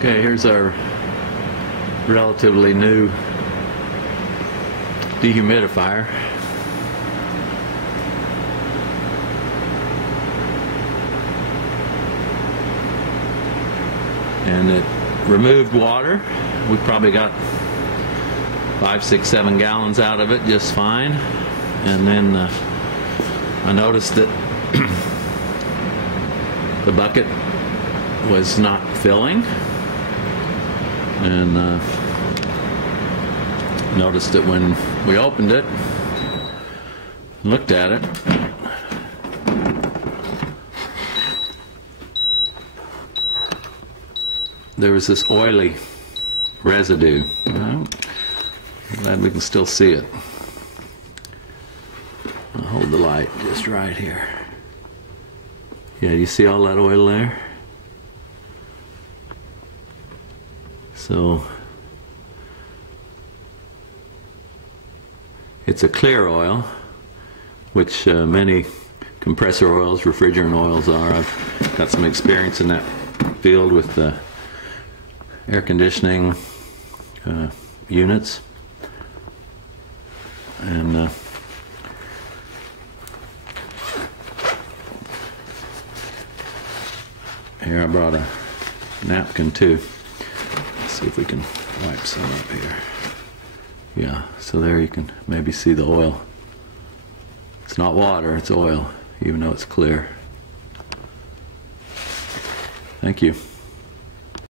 Okay, here's our relatively new dehumidifier. And it removed water. We probably got 5, 6, 7 gallons out of it just fine. And then I noticed that the bucket was not filling, and noticed that when we opened it, looked at it, there was this oily residue. Well, I'm glad we can still see it. I'll hold the light just right here. Yeah, you see all that oil there? So it's a clear oil, which many compressor oils, refrigerant oils are. I've got some experience in that field with air conditioning units. And here I brought a napkin too. Let's see if we can wipe some up here. Yeah, so there you can maybe see the oil. It's not water, it's oil, even though it's clear. Thank you.